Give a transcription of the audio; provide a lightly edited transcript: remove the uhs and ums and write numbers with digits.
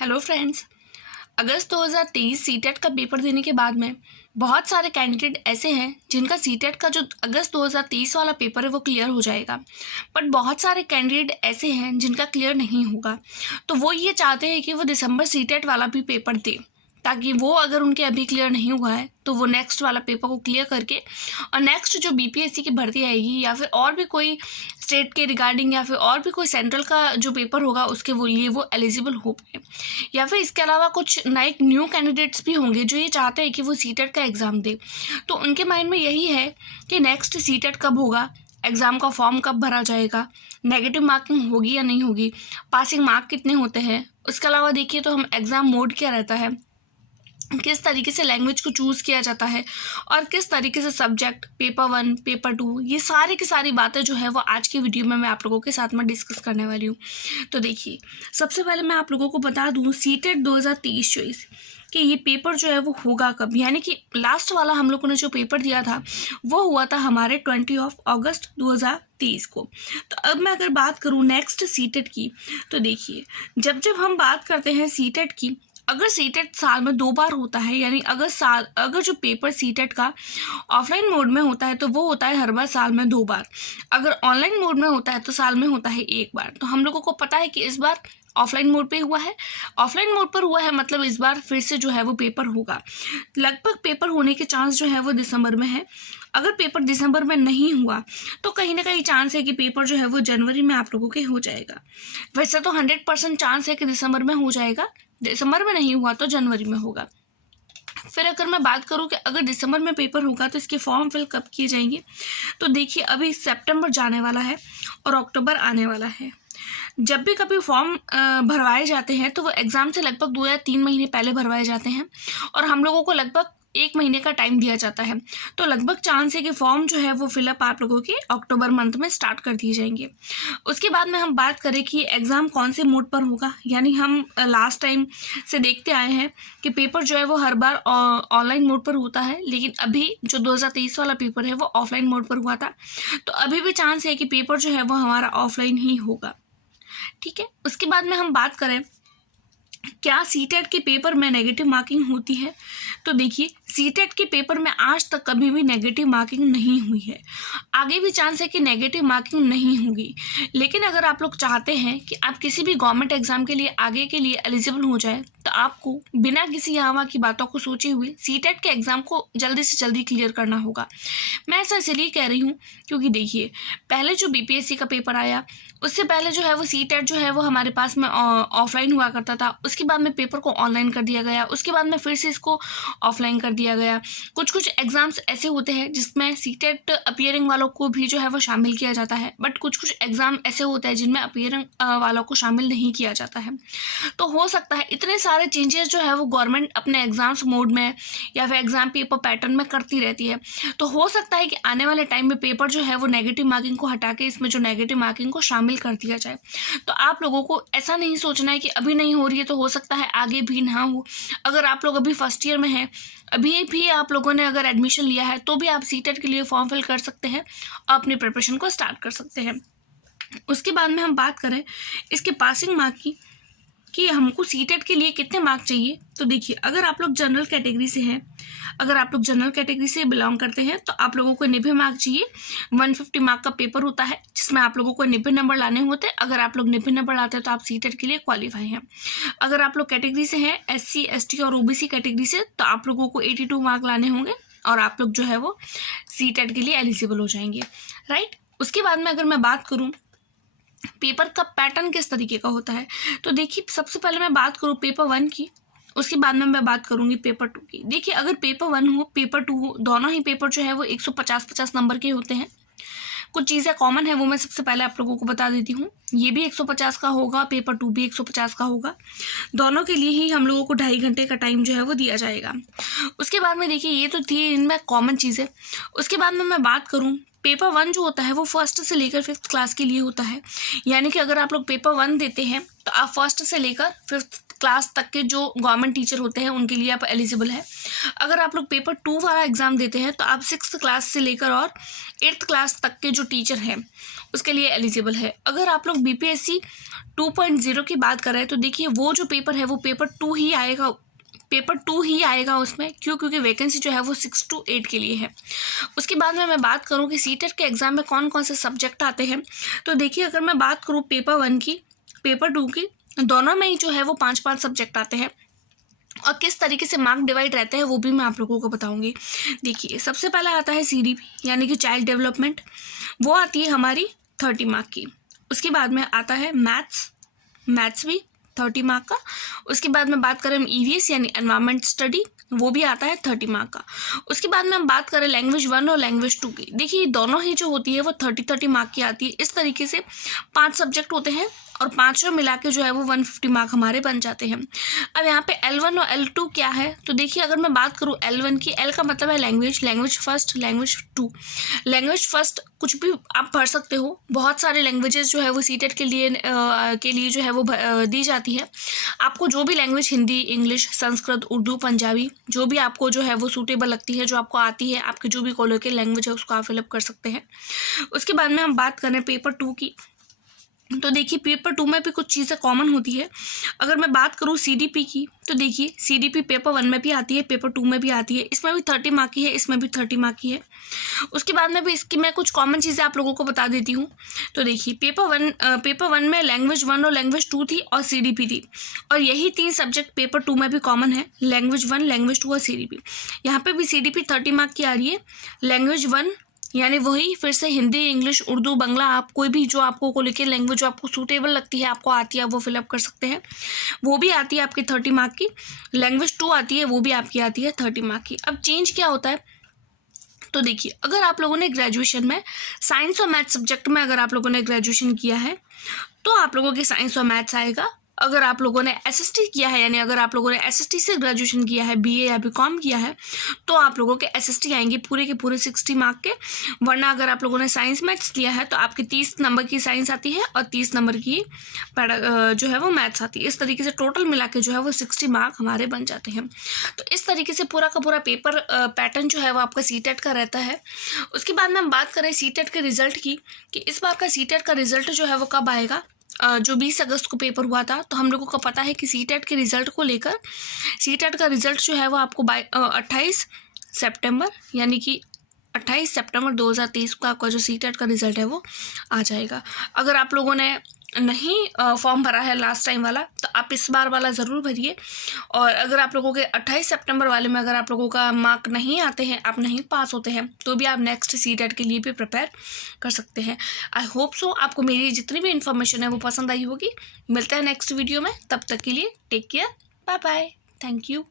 Hello friends. अगस्त 2023 CTET का paper देने के बाद में बहुत सारे कैंडिडेट ऐसे हैं जिनका सीटेट का जो अगस्त 2023 वाला पेपर है वो क्लियर हो जाएगा, बट बहुत सारे कैंडिडेट ऐसे हैं जिनका क्लियर नहीं होगा। तो वो ये चाहते हैं कि वो दिसंबर सीटेट वाला भी पेपर दे, ताकि वो अगर उनके अभी क्लियर नहीं हुआ है तो वो नेक्स्ट वाला पेपर को क्लियर करके और नेक्स्ट जो बीपीएससी की भर्ती आएगी या फिर और भी कोई स्टेट के रिगार्डिंग या फिर और भी कोई सेंट्रल का जो पेपर होगा उसके लिए वो एलिजिबल हो पाए। या फिर इसके अलावा कुछ नए न्यू कैंडिडेट्स भी होंगे जो ये चाहते हैं कि वो सीटेट का एग्ज़ाम दे। तो उनके माइंड में यही है कि नेक्स्ट सीटेट कब होगा, एग्ज़ाम का फॉर्म कब भरा जाएगा, नेगेटिव मार्किंग होगी या नहीं होगी, पासिंग मार्क कितने होते हैं। उसके अलावा देखिए तो हम एग्ज़ाम मोड क्या रहता है, किस तरीके से लैंग्वेज को चूज़ किया जाता है और किस तरीके से सब्जेक्ट पेपर 1 पेपर 2, ये सारी की सारी बातें जो है वो आज की वीडियो में मैं आप लोगों के साथ में डिस्कस करने वाली हूँ। तो देखिए, सबसे पहले मैं आप लोगों को बता दूँ सीटेट 2023-24 कि ये पेपर जो है वो होगा कब, यानी कि लास्ट वाला हम लोगों ने जो पेपर दिया था वो हुआ था हमारे 20 अगस्त 2023 को। तो अब मैं अगर बात करूँ नेक्स्ट सीटेट की, तो देखिए जब हम बात करते हैं सीटेट की, अगर सीटेट साल में 2 बार होता है, यानी अगर जो पेपर सीटेट का ऑफलाइन मोड में होता है तो वो होता है हर बार साल में 2 बार। अगर ऑनलाइन मोड में होता है तो साल में होता है 1 बार। तो हम लोगों को पता है कि इस बार ऑफलाइन मोड पे हुआ है, ऑफलाइन मोड पर हुआ है, मतलब इस बार फिर से जो है वो पेपर होगा। लगभग पेपर होने के चांस जो है वो दिसंबर में है। अगर पेपर दिसंबर में नहीं हुआ तो कहीं ना कहीं चांस है कि पेपर जो है वो जनवरी में आप लोगों के हो जाएगा। वैसे तो 100% चांस है कि दिसंबर में हो जाएगा, दिसंबर में नहीं हुआ तो जनवरी में होगा। फिर अगर मैं बात करूं कि अगर दिसंबर में पेपर होगा तो इसके फॉर्म फिल कब किए जाएंगे, तो देखिए अभी सितंबर जाने वाला है और अक्टूबर आने वाला है। जब भी कभी फॉर्म भरवाए जाते हैं तो वो एग्ज़ाम से लगभग 2 या 3 महीने पहले भरवाए जाते हैं और हम लोगों को लगभग 1 महीने का टाइम दिया जाता है। तो लगभग चांस है कि फॉर्म जो है वो फिलअप आप लोगों के अक्टूबर मंथ में स्टार्ट कर दिए जाएंगे। उसके बाद में हम बात करें कि एग्ज़ाम कौन से मोड पर होगा, यानी हम लास्ट टाइम से देखते आए हैं कि पेपर जो है वो हर बार ऑनलाइन मोड पर होता है, लेकिन अभी जो 2023 वाला पेपर है वो ऑफलाइन मोड पर हुआ था। तो अभी भी चांस है कि पेपर जो है वो हमारा ऑफलाइन ही होगा, ठीक है। उसके बाद में हम बात करें क्या सीटेट के पेपर में नेगेटिव मार्किंग होती है, तो देखिए सीटेट के पेपर में आज तक कभी भी नेगेटिव मार्किंग नहीं हुई है। आगे भी चांस है कि नेगेटिव मार्किंग नहीं होगी, लेकिन अगर आप लोग चाहते हैं कि आप किसी भी गवर्नमेंट एग्जाम के लिए आगे के लिए एलिजिबल हो जाए तो आपको बिना किसी यहाँ की बातों को सोचे हुए सीटेट के एग्ज़ाम को जल्दी से जल्दी क्लियर करना होगा। मैं ऐसा इसलिए कह रही हूँ क्योंकि देखिए पहले जो बीपीएससी का पेपर आया उससे पहले जो है वो सीटेट जो है वो हमारे पास में ऑफलाइन हुआ करता था। उसके बाद में पेपर को ऑनलाइन कर दिया गया, उसके बाद में फिर से इसको ऑफलाइन कर दिया गया। कुछ एग्ज़ाम्स ऐसे होते हैं जिसमें सीटेट अपीयरिंग वालों को भी जो है वो शामिल किया जाता है, बट कुछ एग्ज़ाम ऐसे होते हैं जिनमें अपीयरिंग वालों को शामिल नहीं किया जाता है। तो हो सकता है इतने सारे चेंजेस जो है वो गवर्नमेंट अपने एग्ज़ाम्स मोड में या फिर एग्ज़ाम पेपर पैटर्न में करती रहती है। तो हो सकता है कि आने वाले टाइम में पेपर जो है वो नेगेटिव मार्किंग को हटा के इसमें जो नेगेटिव मार्किंग को शामिल कर दिया जाए। तो आप लोगों को ऐसा नहीं सोचना है कि अभी नहीं हो रही है तो हो सकता है आगे भी ना हो। अगर आप लोग अभी फर्स्ट ईयर में हैं, अभी भी आप लोगों ने अगर एडमिशन लिया है तो भी आप सीटेट के लिए फॉर्म फिल कर सकते हैं, अपनी प्रिपरेशन को स्टार्ट कर सकते हैं। उसके बाद में हम बात करें इसके पासिंग मार्क की कि हमको सीटेट के लिए कितने मार्क चाहिए, तो देखिए अगर आप लोग जनरल कैटेगरी से हैं, अगर आप लोग जनरल कैटेगरी से बिलोंग करते हैं तो आप लोगों को 90 मार्क चाहिए। 150 मार्क का पेपर होता है जिसमें आप लोगों को 90 नंबर लाने होते हैं। अगर आप लोग 90 नंबर लाते हैं तो आप सीटेट के लिए क्वालिफाई हैं। अगर आप लोग कैटेगरी से हैं SC ST और OBC कैटेगरी से तो आप लोगों को 82 मार्क लाने होंगे और आप लोग जो है वो सीटेट के लिए एलिजिबल हो जाएंगे, राइट। उसके बाद में अगर मैं बात करूँ पेपर का पैटर्न किस तरीके का होता है, तो देखिए सबसे पहले मैं बात करूँ पेपर 1 की, उसके बाद में मैं बात करूँगी पेपर 2 की। देखिए अगर पेपर 1 हो पेपर 2 हो, दोनों ही पेपर जो है वो 150-50 नंबर के होते हैं। कुछ चीज़ें कॉमन है वो मैं सबसे पहले आप लोगों को बता देती हूँ। ये भी 150 का होगा, पेपर 2 भी 150 का होगा। दोनों के लिए ही हम लोगों को 2.5 घंटे का टाइम जो है वो दिया जाएगा। उसके बाद में देखिए ये तो थी इनमें कॉमन चीज़ें। उसके बाद में मैं बात करूँ पेपर 1 जो होता है वो फर्स्ट से लेकर 5th क्लास के लिए होता है। यानी कि अगर आप लोग पेपर 1 देते हैं तो आप फर्स्ट से लेकर 5th क्लास तक के जो गवर्नमेंट टीचर होते हैं उनके लिए आप एलिजिबल है। अगर आप लोग पेपर 2 वाला एग्ज़ाम देते हैं तो आप 6th क्लास से लेकर और 8th क्लास तक के जो टीचर हैं उसके लिए एलिजिबल है। अगर आप लोग बीपीएससी 2.0 की बात कर रहे हैं तो देखिए वो जो पेपर है वो पेपर 2 ही आएगा उसमें। क्यों? क्योंकि वैकेंसी जो है वो 6 to 8 के लिए है। उसके बाद में मैं बात करूँ कि सीटेट के एग्ज़ाम में कौन कौन से सब्जेक्ट आते हैं, तो देखिए अगर मैं बात करूँ पेपर 1 की, पेपर 2 की, दोनों में ही जो है वो 5-5 सब्जेक्ट आते हैं और किस तरीके से मार्क डिवाइड रहते हैं वो भी मैं आप लोगों को बताऊंगी। देखिए सबसे पहला आता है CDP यानी कि चाइल्ड डेवलपमेंट, वो आती है हमारी 30 मार्क की। उसके बाद में आता है मैथ्स भी 30 मार्क का। उसके बाद में बात करें EVS यानी एनवायरमेंट स्टडी, वो भी आता है 30 मार्क का। उसके बाद में हम बात करें लैंग्वेज 1 और लैंग्वेज 2 की, देखिए दोनों ही जो होती है वो 30 मार्क की आती है। इस तरीके से 5 सब्जेक्ट होते हैं और पाँचों मिला के जो है वो 150 मार्क हमारे बन जाते हैं। अब यहाँ पे L1 और L2 क्या है, तो देखिए अगर मैं बात करूँ L1 की, L का मतलब है language first, language 2। Language first कुछ भी आप पढ़ सकते हो, बहुत सारे लैंग्वेजेस जो है वो सीटेट के लिए जो है वो दी जाती है। आपको जो भी लैंग्वेज, हिंदी, इंग्लिश, संस्कृत, उर्दू, पंजाबी, जो भी आपको जो है वो सूटेबल लगती है, जो आपको आती है, आपकी जो भी कोलोकियल लैंग्वेज है उसको आप फिलअप कर सकते हैं। उसके बाद में हम बात करें पेपर 2 की, तो देखिए पेपर 2 में भी कुछ चीज़ें कॉमन होती है। अगर मैं बात करूँ CDP की, तो देखिए CDP पेपर 1 में भी आती है, पेपर 2 में भी आती है। इसमें भी 30 मार्क की है, इसमें भी 30 मार्क की है। उसके बाद में भी इसकी मैं कुछ कॉमन चीज़ें आप लोगों को बता देती हूँ। तो देखिए पेपर 1 में लैंग्वेज 1 और लैंग्वेज 2 थी और CDP थी, और यही 3 सब्जेक्ट पेपर 2 में भी कॉमन है, लैंग्वेज 1, लैंग्वेज 2 और CDP। यहाँ पर भी CDP 30 मार्क की आ रही है। लैंग्वेज 1 यानी वही फिर से हिंदी, इंग्लिश, उर्दू, बांग्ला, आप कोई भी जो आपको कोलोकियल लैंग्वेज जो आपको सूटेबल लगती है, आपको आती है, वो फिलअप कर सकते हैं, वो भी आती है आपकी 30 मार्क की। लैंग्वेज 2 आती है, वो भी आपकी आती है 30 मार्क की। अब चेंज क्या होता है, तो देखिए अगर आप लोगों ने ग्रेजुएशन में साइंस और मैथ्स सब्जेक्ट में अगर आप लोगों ने ग्रेजुएशन किया है तो आप लोगों की साइंस और मैथ्स आएगा। अगर आप लोगों ने SST किया है, यानी अगर आप लोगों ने SST से ग्रेजुएशन किया है, BA या BCom किया है, तो आप लोगों के SST आएंगे पूरे के पूरे 60 मार्क के। वरना अगर आप लोगों ने साइंस मैथ्स लिया है तो आपकी 30 नंबर की साइंस आती है और 30 नंबर की जो है वो मैथ्स आती है। इस तरीके से टोटल मिला के जो है वो 60 मार्क हमारे बन जाते हैं। तो इस तरीके से पूरा का पूरा पेपर पैटर्न जो है वो आपका सीटेट का रहता है। उसके बाद में हम बात करें सीटेट के रिजल्ट की, कि इस बार का सीटेट का रिजल्ट जो है वो कब आएगा। जो 20 अगस्त को पेपर हुआ था, तो हम लोगों को पता है कि सीटेट के रिज़ल्ट को लेकर, सीटेट का रिज़ल्ट जो है वो आपको 28 सितंबर यानी कि 28 सितंबर 2023 को आपका जो सीटेट का रिज़ल्ट है वो आ जाएगा। अगर आप लोगों ने नहीं फॉर्म भरा है लास्ट टाइम वाला, तो आप इस बार वाला ज़रूर भरिए। और अगर आप लोगों के 28 सितंबर वाले में अगर आप लोगों का मार्क नहीं आते हैं, आप नहीं पास होते हैं, तो भी आप नेक्स्ट सीटेट के लिए भी प्रिपेयर कर सकते हैं। आई होप सो आपको मेरी जितनी भी इन्फॉर्मेशन है वो पसंद आई होगी। मिलते हैं नेक्स्ट वीडियो में, तब तक के लिए take care, bye bye, thank you.